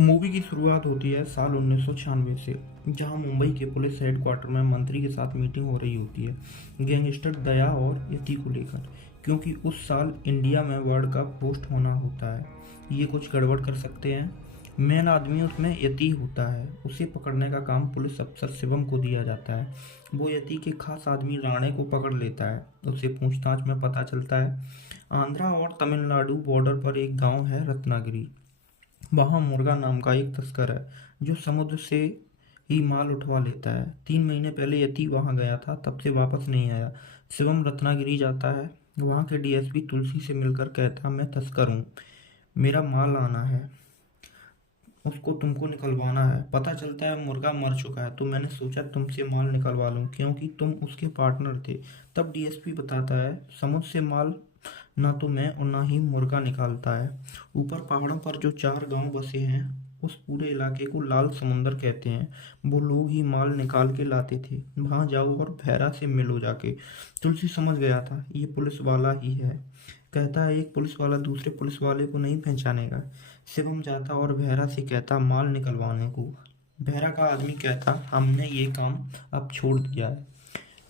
Movie की शुरुआत होती है साल 1996 से, जहां मुंबई के पुलिस हेडक्वार्टर में मंत्री के साथ मीटिंग हो रही होती है गैंगस्टर दया और यति को लेकर, क्योंकि उस साल इंडिया में वर्ल्ड कप होस्ट होना होता है। ये कुछ गड़बड़ कर सकते हैं। मेन आदमी उसमें यति होता है। उसे पकड़ने का काम पुलिस अफसर शिवम को दिया जाता है। वो यति के खास आदमी राणे को पकड़ लेता है। उससे पूछताछ में पता चलता है आंध्रा और तमिलनाडु बॉर्डर पर एक गांव है रत्नागिरी। वहाँ मुर्गा नाम का एक तस्कर है जो समुद्र से ही माल उठवा लेता है। 3 महीने पहले यति वहाँ गया था, तब से वापस नहीं आया। शिवम रत्नागिरी जाता है। वहाँ के डीएसपी तुलसी से मिलकर कहता मैं तस्कर हूँ, मेरा माल आना है, उसको तुमको निकलवाना है। पता चलता है मुर्गा मर चुका है, तो मैंने सोचा तुमसे माल निकलवा लूं क्योंकि तुम उसके पार्टनर थे। तब डीएसपी बताता है समुद्र से माल ना तो मैं और ना ही मुर्गा निकालता है। ऊपर पहाड़ों पर जो 4 गांव बसे हैं, उस पूरे इलाके को लाल समुंदर कहते हैं। वो लोग ही माल निकाल के लाते थे। वहां जाओ और भैरा से मिलो जाके। तुलसी समझ गया था ये पुलिस वाला ही है। कहता है एक पुलिस वाला दूसरे पुलिस वाले को नहीं पहचानेगा। शिवम जाता और भैरा से कहता माल निकलवाने को। भैरा का आदमी कहता हमने ये काम अब छोड़ दिया है।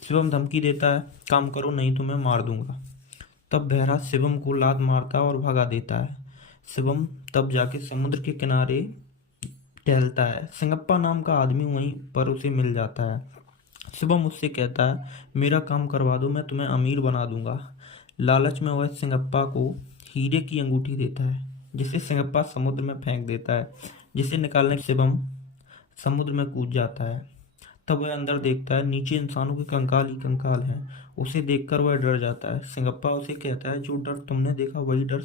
शिवम धमकी देता है काम करो नहीं तो मैं मार दूंगा। तब भैरा शिवम को लात मारता और भगा देता है। शिवम तब जाके समुद्र के किनारे टहलता है। सिंगप्पा नाम का आदमी वहीं पर उसे मिल जाता है। शिवम उससे कहता है मेरा काम करवा दो, मैं तुम्हें अमीर बना दूंगा। लालच में वह सिंगप्पा को हीरे की अंगूठी देता है, जिसे सिंगप्पा समुद्र में फेंक देता है, जिसे निकालने शिवम समुद्र में कूद जाता है। तब वह अंदर देखता है नीचे इंसानों के कंकाल ही कंकाल हैं। उसे देखकर वह डर जाता है। सिंगप्पा उसे कहता है जो डर तुमने देखा वही डर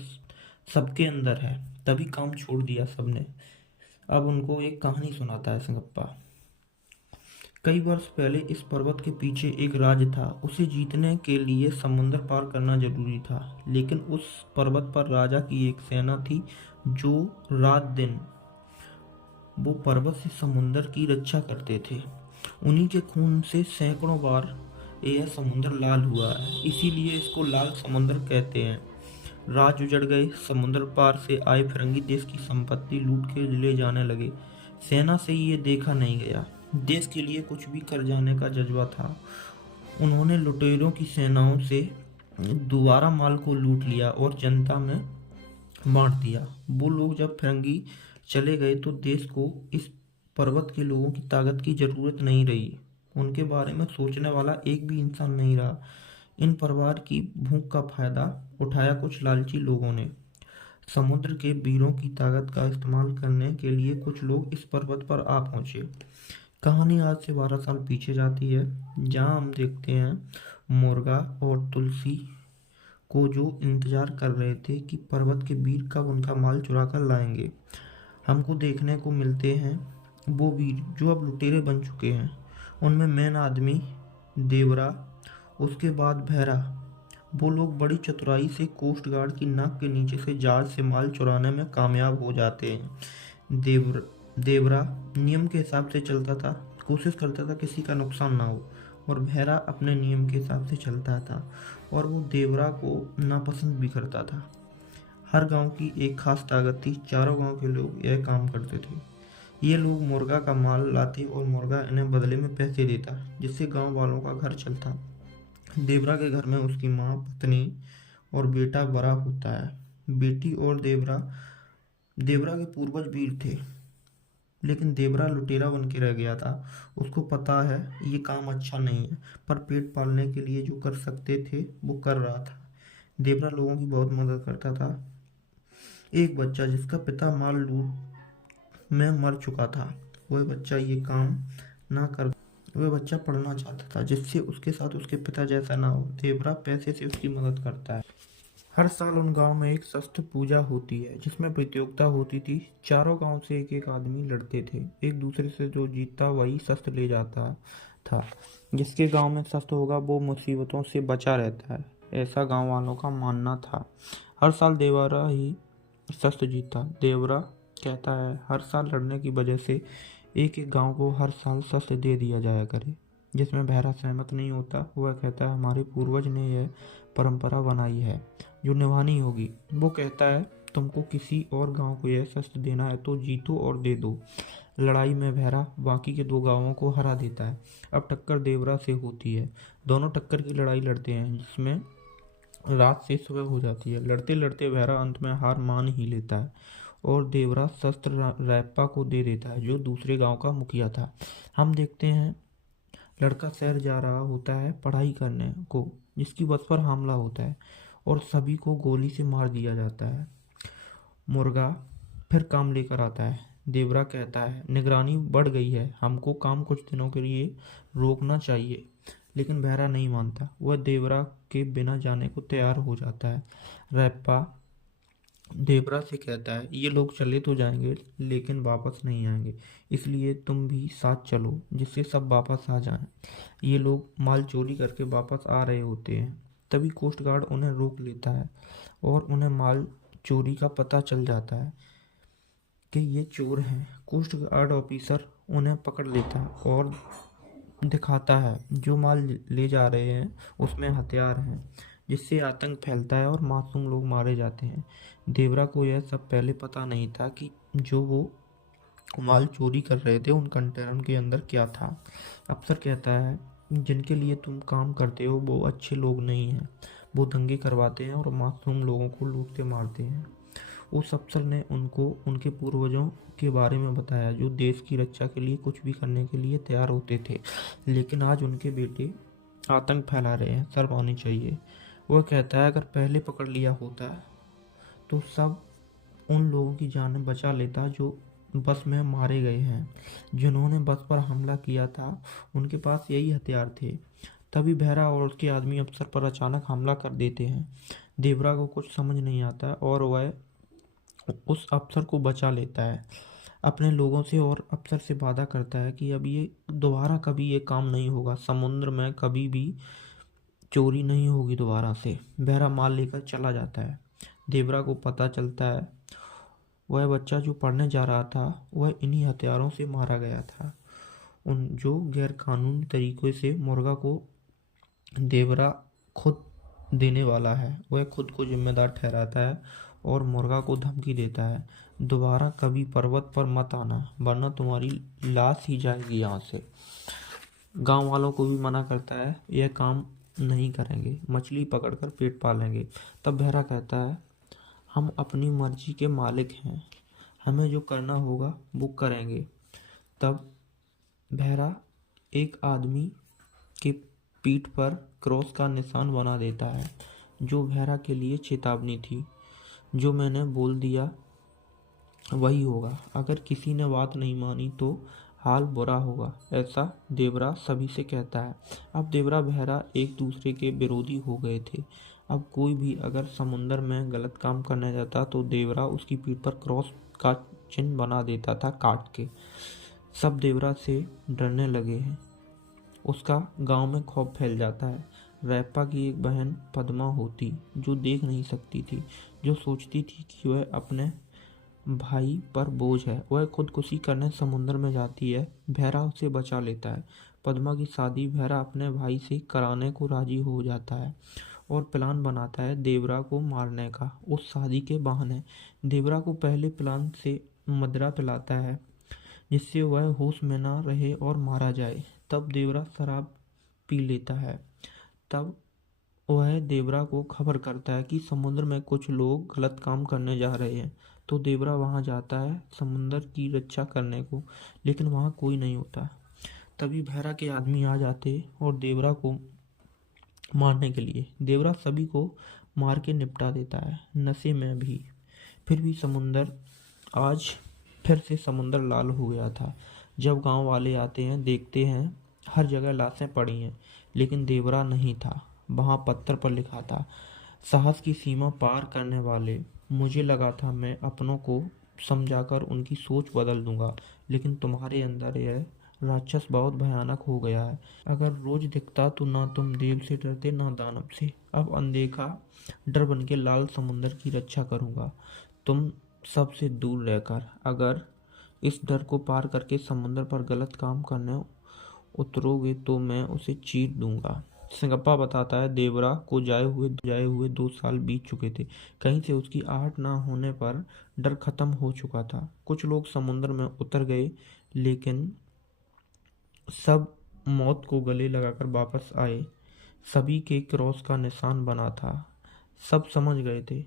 सबके अंदर है। तभी काम छोड़ दिया सबने। अब उनको एक कहानी सुनाता है सिंगप्पा। कई वर्ष पहले इस पर्वत के पीछे एक राज्य था। उसे जीतने के लिए समुंदर पार करना जरूरी था, लेकिन उस पर्वत पर राजा की एक सेना थी जो रात दिन वो पर्वत से समुंदर की रक्षा करते थे। उन्हीं के खून से सैकड़ों बार यह समुंदर लाल हुआ है, इसीलिए इसको लाल समुंदर कहते हैं। राज उजड़ गए। समुंदर पार से आए फिरंगी देश की संपत्ति लूट के ले जाने लगे। सेना से ये देखा नहीं गया। देश के लिए कुछ भी कर जाने का जज्बा था। उन्होंने लुटेरों की सेनाओं से दोबारा माल को लूट लिया और जनता में बांट दिया। वो लोग जब फिरंगी चले गए तो देश को इस पर्वत के लोगों की ताकत की जरूरत नहीं रही। उनके बारे में सोचने वाला एक भी इंसान नहीं रहा। इन परिवार की भूख का फायदा उठाया कुछ लालची लोगों ने। समुद्र के वीरों की ताकत का इस्तेमाल करने के लिए कुछ लोग इस पर्वत पर आ पहुंचे। कहानी आज से 12 साल पीछे जाती है, जहां हम देखते हैं मुर्गा और तुलसी को जो इंतजार कर रहे थे कि पर्वत के वीर कब उनका माल चुरा कर लाएंगे। हमको देखने को मिलते हैं वो वीर जो अब लुटेरे बन चुके हैं। उनमें मेन आदमी देवरा, उसके बाद भैरा। वो लोग बड़ी चतुराई से कोस्ट गार्ड की नाक के नीचे से जहाज से माल चुराने में कामयाब हो जाते हैं। देवरा नियम के हिसाब से चलता था, कोशिश करता था किसी का नुकसान ना हो, और भैरा अपने नियम के हिसाब से चलता था और वो देवरा को नापसंद भी करता था। हर गांव की एक खास ताकत थी। चारों गांव के लोग यह काम करते थे। ये लोग मुर्गा का माल लाते और मुर्गा इन्हें बदले में पैसे देता, जिससे गांव वालों का घर चलता। देवरा के घर में उसकी माँ, पत्नी और बेटा बड़ा होता है। बेटी और देवरा देवरा के पूर्वज वीर थे, लेकिन देवरा लुटेरा बन के रह गया था। उसको पता है ये काम अच्छा नहीं है, पर पेट पालने के लिए जो कर सकते थे वो कर रहा था। देवरा लोगों की बहुत मदद करता था। एक बच्चा जिसका पिता माल लूट में मर चुका था, वह बच्चा ये काम ना कर वह बच्चा पढ़ना चाहता था, जिससे उसके साथ उसके पिता जैसा ना हो। देवरा पैसे से उसकी मदद करता है। हर साल उन गांव में एक शस्त्र पूजा होती है, जिसमें प्रतियोगिता होती थी। चारों गांव से एक एक आदमी लड़ते थे। एक दूसरे से जो जीतता वही शस्त्र ले जाता था। जिसके गांव में शस्त्र होगा वो मुसीबतों से बचा रहता है, ऐसा गांव वालों का मानना था। हर साल देवरा ही शस्त्र जीतता। देवरा कहता है हर साल लड़ने की वजह से एक एक गांव को हर साल शस्त्र दे दिया जाया करे, जिसमें भैरा सहमत नहीं होता। वह कहता है हमारे पूर्वज ने यह परंपरा बनाई है जो निभानी होगी। वो कहता है तुमको किसी और गांव को यह शस्त्र देना है तो जीतो और दे दो। लड़ाई में भैरा बाकी के 2 गांवों को हरा देता है। अब टक्कर देवरा से होती है। दोनों टक्कर की लड़ाई लड़ते हैं, जिसमें रात से सुबह हो जाती है। लड़ते लड़ते भैरा अंत में हार मान ही लेता है और देवरा शस्त्र रैप्पा को दे देता है, जो दूसरे गांव का मुखिया था। हम देखते हैं लड़का शहर जा रहा होता है पढ़ाई करने को, जिसकी बस पर हमला होता है और सभी को गोली से मार दिया जाता है। मुर्गा फिर काम लेकर आता है। देवरा कहता है, निगरानी बढ़ गई है, हमको काम कुछ दिनों के लिए रोकना चाहिए। लेकिन बहरा नहीं मानता, वह देवरा के बिना जाने को तैयार हो जाता है। रैप्पा देवरा से कहता है, ये लोग चले तो जाएंगे लेकिन वापस नहीं आएंगे, इसलिए तुम भी साथ चलो जिससे सब वापस आ जाएं। ये लोग माल चोरी करके वापस आ रहे होते हैं। तभी कोस्ट गार्ड उन्हें रोक लेता है और उन्हें माल चोरी का पता चल जाता है कि ये चोर हैं। कोस्ट गार्ड ऑफिसर उन्हें पकड़ लेता है और दिखाता है जो माल ले जा रहे हैं उसमें हथियार हैं, जिससे आतंक फैलता है और मासूम लोग मारे जाते हैं। देवरा को यह सब पहले पता नहीं था कि जो वो माल चोरी कर रहे थे उन कंटेनर के अंदर क्या था। अफसर कहता है, जिनके लिए तुम काम करते हो वो अच्छे लोग नहीं हैं, वो दंगे करवाते हैं और मासूम लोगों को लूटते मारते हैं। उस अफसर ने उनको उनके पूर्वजों के बारे में बताया, जो देश की रक्षा के लिए कुछ भी करने के लिए तैयार होते थे, लेकिन आज उनके बेटे आतंक फैला रहे हैं, शर्म आनी चाहिए। वह कहता है, अगर पहले पकड़ लिया होता तो सब उन लोगों की जान बचा लेता जो बस में मारे गए हैं। जिन्होंने बस पर हमला किया था उनके पास यही हथियार थे। तभी बहरा और उसके आदमी अफसर पर अचानक हमला कर देते हैं। देवरा को कुछ समझ नहीं आता और वह उस अफसर को बचा लेता है अपने लोगों से और अफसर से वादा करता है कि अब ये दोबारा कभी ये काम नहीं होगा, समुद्र में कभी भी चोरी नहीं होगी दोबारा से। बहरा माल लेकर चला जाता है। देवरा को पता चलता है वह बच्चा जो पढ़ने जा रहा था वह इन्हीं हथियारों से मारा गया था, उन जो गैर कानूनी तरीके से मुर्गा को देवरा खुद देने वाला है। वह खुद को जिम्मेदार ठहराता है और मुर्गा को धमकी देता है, दोबारा कभी पर्वत पर मत आना वरना तुम्हारी लाश ही जाएगी यहाँ से। गांव वालों को भी मना करता है, यह काम नहीं करेंगे, मछली पकड़कर पेट पालेंगे। तब बहरा कहता है, हम अपनी मर्जी के मालिक हैं, हमें जो करना होगा वो करेंगे। तब बहरा एक आदमी के पीठ पर क्रॉस का निशान बना देता है, जो बहरा के लिए चेतावनी थी। जो मैंने बोल दिया वही होगा, अगर किसी ने बात नहीं मानी तो हाल बुरा होगा, ऐसा देवरा सभी से कहता है। अब देवरा बहरा एक दूसरे के विरोधी हो गए थे। अब कोई भी अगर समुंदर में गलत काम करने जाता तो देवरा उसकी पीठ पर क्रॉस का चिन्ह बना देता था काट के। सब देवरा से डरने लगे हैं। उसका गांव में खौफ फैल जाता है। रैप्पा की एक बहन पद्मा होती, जो देख नहीं सकती थी, जो सोचती थी कि वह अपने भाई पर बोझ है। वह खुदकुशी करने समुद्र में जाती है। बहरा उसे बचा लेता है। पद्मा की शादी बहरा अपने भाई से कराने को राजी हो जाता है और प्लान बनाता है देवरा को मारने का। उस शादी के बहाने देवरा को पहले प्लान से मदिरा पिलाता है, जिससे वह होश में ना रहे और मारा जाए। तब देवरा शराब पी लेता है। तब वह देवरा को खबर करता है कि समुद्र में कुछ लोग गलत काम करने जा रहे हैं। तो देवरा वहां जाता है समुद्र की रक्षा करने को, लेकिन वहां कोई नहीं होता। तभी बहरा के आदमी आ जाते और देवरा को मारने के लिए। देवरा सभी को मार के निपटा देता है, नशे में भी। फिर भी समुंदर आज फिर से समुंदर लाल हो गया था। जब गांव वाले आते हैं, देखते हैं हर जगह लाशें पड़ी हैं, लेकिन देवरा नहीं था। वहां पत्थर पर लिखा था, साहस की सीमा पार करने वाले। मुझे लगा था मैं अपनों को समझाकर उनकी सोच बदल दूंगा, लेकिन तुम्हारे अंदर यह राक्षस बहुत भयानक हो गया है। अगर रोज दिखता तो ना तुम देव से डरते ना दानव से। अब अनदेखा डर बन के लाल समुंदर की रक्षा करूंगा, तुम सबसे दूर रहकर। अगर इस डर को पार करके समुंदर पर गलत काम करने उतरोगे तो मैं उसे चीर दूंगा। सिंगप्पा बताता है देवरा को जाए हुए 2 साल बीत चुके थे। कहीं से उसकी आहट ना होने पर डर खत्म हो चुका था। कुछ लोग समुद्र में उतर गए, लेकिन सब मौत को गले लगाकर वापस आए। सभी के क्रॉस का निशान बना था। सब समझ गए थे,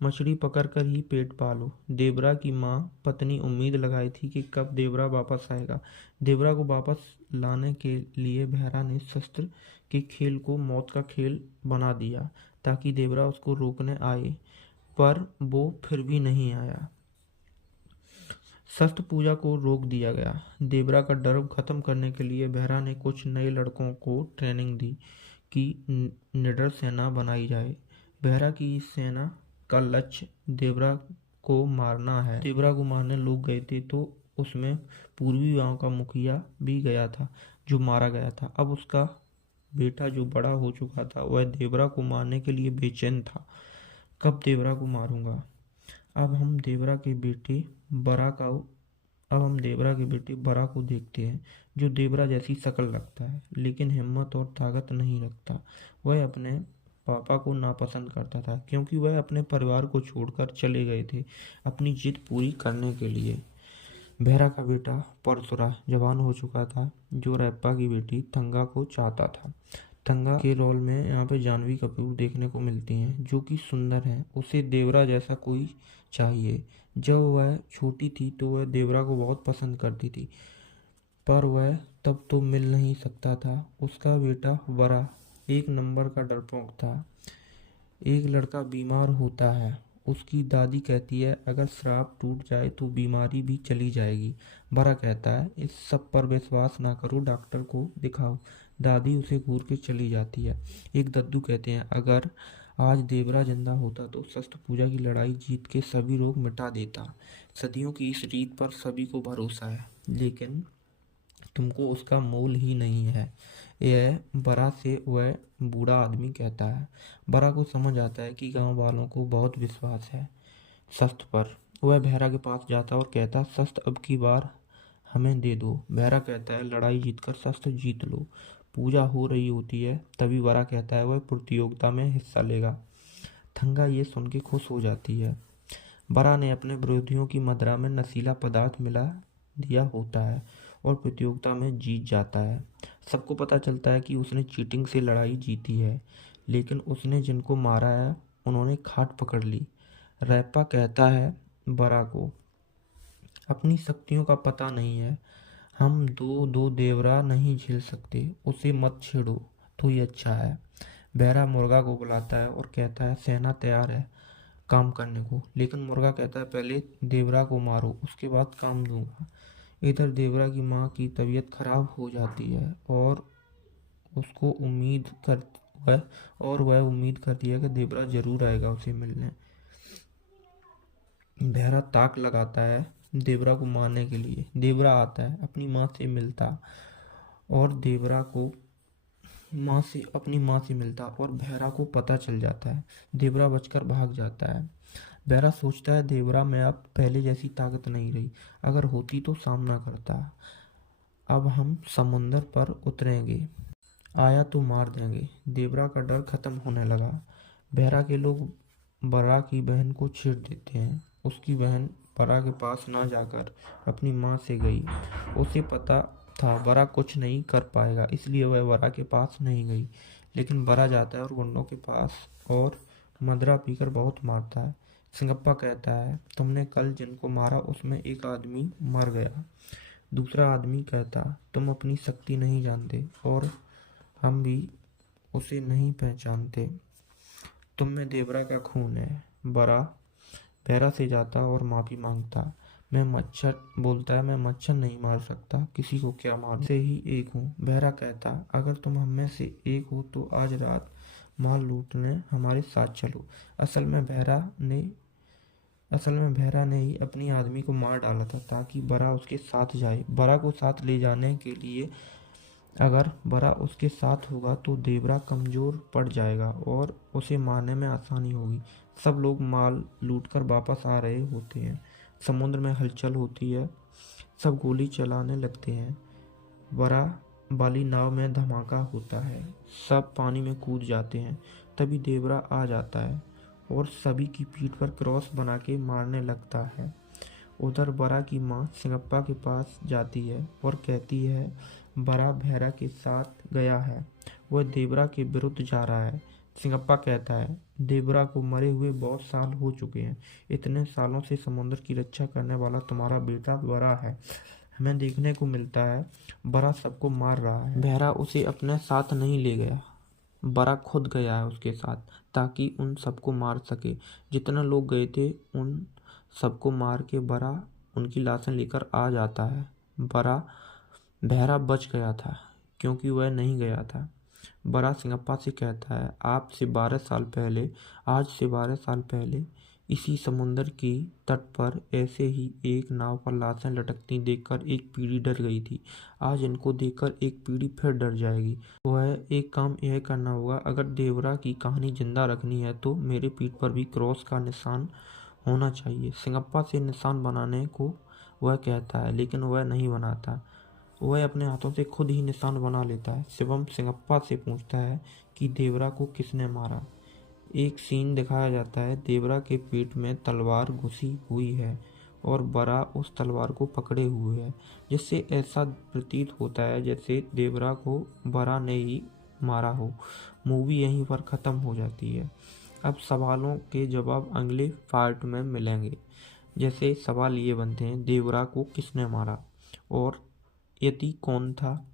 मछली पकड़कर ही पेट पालो। देवरा की माँ पत्नी उम्मीद लगाई थी कि कब देवरा वापस आएगा। देवरा को वापस लाने के लिए भैरा ने शस्त्र के खेल को मौत का खेल बना दिया ताकि देवरा उसको रोकने आए, पर वो फिर भी नहीं आया। शस्त्र पूजा को रोक दिया गया। देवरा का डर खत्म करने के लिए भैरा ने कुछ नए लड़कों को ट्रेनिंग दी कि निडर सेना बनाई जाए। भैरा की इस सेना का लक्ष्य देवरा को मारना है। देवरा को मारने लोग गए थे तो उसमें पूर्वी गांव का मुखिया भी गया था जो मारा गया था। अब उसका बेटा जो बड़ा हो चुका था वह देवरा को मारने के लिए बेचैन था। कब देवरा को मारूंगा। अब हम देवरा के बेटे बरा का अब हम देवरा के बेटे बरा को देखते हैं, जो देवरा जैसी शक्ल रखता है लेकिन हिम्मत और ताकत नहीं रखता। वह अपने पापा को नापसंद करता था क्योंकि वह अपने परिवार को छोड़कर चले गए थे अपनी जिद पूरी करने के लिए। भैरा का बेटा परसुरा जवान हो चुका था, जो रैप्पा की बेटी थंगा को चाहता था। थंगा के रोल में यहाँ पे जानवी कपूर देखने को मिलती हैं, जो कि सुंदर है। उसे देवरा जैसा कोई चाहिए। जब वह छोटी थी तो वह देवरा को बहुत पसंद करती थी, पर वह तब तो मिल नहीं सकता था। उसका बेटा बरा एक नंबर का डरपोक था। एक लड़का बीमार होता है, उसकी दादी कहती है अगर श्राप टूट जाए तो बीमारी भी चली जाएगी। बरा कहता है इस सब पर विश्वास ना करो, डॉक्टर को दिखाओ। दादी उसे घूर के चली जाती है। एक दद्दू कहते हैं अगर आज देवरा जिंदा होता तो शस्त्र पूजा की लड़ाई जीत के सभी रोग मिटा देता। सदियों की इस रीत पर सभी को भरोसा है, लेकिन तुमको उसका मोल ही नहीं है। यह बरा से वह बूढ़ा आदमी कहता है। बरा को समझ आता है कि गांव वालों को बहुत विश्वास है शस्त्र पर। वह भैरा के पास जाता और कहता शस्त्र अब की बार हमें दे दो। भैरा कहता है लड़ाई जीतकर शस्त्र जीत लो। पूजा हो रही होती है, तभी बरा कहता है वह प्रतियोगिता में हिस्सा लेगा। थंगा ये सुन के खुश हो जाती है। बरा ने अपने विरोधियों की मदिरा में नशीला पदार्थ मिला दिया होता है और प्रतियोगिता में जीत जाता है। सबको पता चलता है कि उसने चीटिंग से लड़ाई जीती है, लेकिन उसने जिनको मारा है उन्होंने खाट पकड़ ली। रैप्पा कहता है बरा को अपनी शक्तियों का पता नहीं है। हम दो देवरा नहीं झेल सकते, उसे मत छेड़ो तो ही अच्छा है। बहरा मुर्गा को बुलाता है और कहता है सेना तैयार है काम करने को, लेकिन मुर्गा कहता है पहले देवरा को मारो उसके बाद काम दूंगा। इधर देवरा की माँ की तबीयत खराब हो जाती है और उसको वह उम्मीद करती है कि देवरा जरूर आएगा उसे मिलने। बहरा ताक लगाता है देवरा को मारने के लिए। देवरा आता है, अपनी माँ से मिलता और अपनी माँ से मिलता और बहरा को पता चल जाता है। देवरा बचकर भाग जाता है। बहरा सोचता है देवरा में अब पहले जैसी ताकत नहीं रही, अगर होती तो सामना करता। अब हम समुंदर पर उतरेंगे, आया तो मार देंगे। देवरा का डर खत्म होने लगा। बहरा के लोग बरा की बहन को छेड़ देते हैं। उसकी बहन बरा के पास ना जाकर अपनी माँ से गई। उसे पता था बरा कुछ नहीं कर पाएगा, इसलिए वह बरा के पास नहीं गई। लेकिन बरा जाता है और गुंडों के पास और मदरा पीकर बहुत मारता है। सिंगप्पा कहता है तुमने कल जिनको मारा उसमें एक आदमी मर गया। दूसरा आदमी कहता तुम अपनी शक्ति नहीं जानते और हम भी उसे नहीं पहचानते। तुम में देवरा का खून है। बहरा से जाता और माफी मांगता। मैं मच्छर नहीं मार सकता, किसी को क्या मार से ही एक हूँ। बहरा कहता अगर तुम हम में से एक हो तो आज रात माल लूटने हमारे साथ चलो। असल में बहरा ने ही अपनी आदमी को मार डाला था ताकि बरा उसके साथ जाए। बरा को साथ ले जाने के लिए अगर बरा उसके साथ होगा तो देवरा कमजोर पड़ जाएगा और उसे मारने में आसानी होगी। सब लोग माल लूटकर वापस आ रहे होते हैं। समुद्र में हलचल होती है, सब गोली चलाने लगते हैं। वाली नाव में धमाका होता है। सब पानी में कूद जाते हैं। तभी देवरा आ जाता है और सभी की पीठ पर क्रॉस बना के मारने लगता है। उधर बरा की माँ सिंगप्पा के पास जाती है और कहती है बरा भैरा के साथ गया है, वह देवरा के विरुद्ध जा रहा है। सिंगप्पा कहता है देवरा को मरे हुए बहुत साल हो चुके हैं। इतने सालों से समुद्र की रक्षा करने वाला तुम्हारा बेटा बरा है। हमें देखने को मिलता है बरा सबको मार रहा है। भैरा उसे अपने साथ नहीं ले गया, बरा खुद गया है उसके साथ ताकि उन सबको मार सके। जितने लोग गए थे उन सबको मार के बरा उनकी लाशें लेकर आ जाता है। भैरा बच गया था क्योंकि वह नहीं गया था। बरा सिंगप्पा से कहता है आज से 12 साल पहले इसी समुद्र की तट पर ऐसे ही एक नाव पर लाशें लटकती देखकर एक पीढ़ी डर गई थी। आज इनको देखकर एक पीढ़ी फिर डर जाएगी। वह एक काम यह करना होगा, अगर देवरा की कहानी जिंदा रखनी है तो मेरे पीठ पर भी क्रॉस का निशान होना चाहिए। सिंगप्पा से निशान बनाने को वह कहता है लेकिन वह नहीं बनाता। वह अपने हाथों से खुद ही निशान बना लेता है। शिवम सिंगप्पा से पूछता है कि देवरा को किसने मारा। एक सीन दिखाया जाता है, देवरा के पेट में तलवार घुसी हुई है और बरा उस तलवार को पकड़े हुए है, जिससे ऐसा प्रतीत होता है जैसे देवरा को बरा ने ही मारा हो। मूवी यहीं पर ख़त्म हो जाती है। अब सवालों के जवाब अगले पार्ट में मिलेंगे। जैसे सवाल ये बनते हैं, देवरा को किसने मारा और यति कौन था।